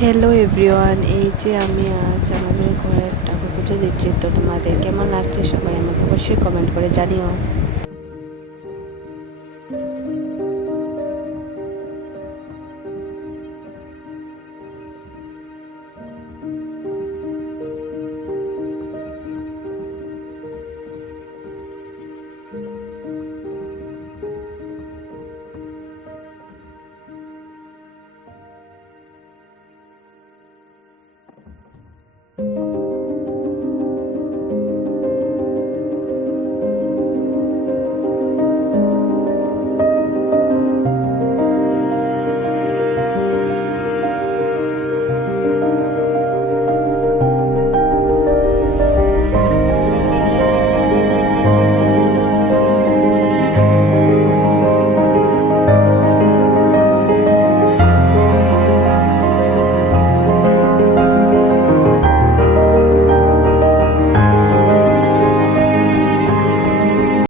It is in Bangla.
হ্যালো এভরিওয়ান এই যে আমি আজ আমাদের ঘরের ঠাকুর পুজো দিচ্ছি, তো তোমাদের কেমন লাগছে সবাই আমাকে অবশ্যই কমেন্ট করে জানিও।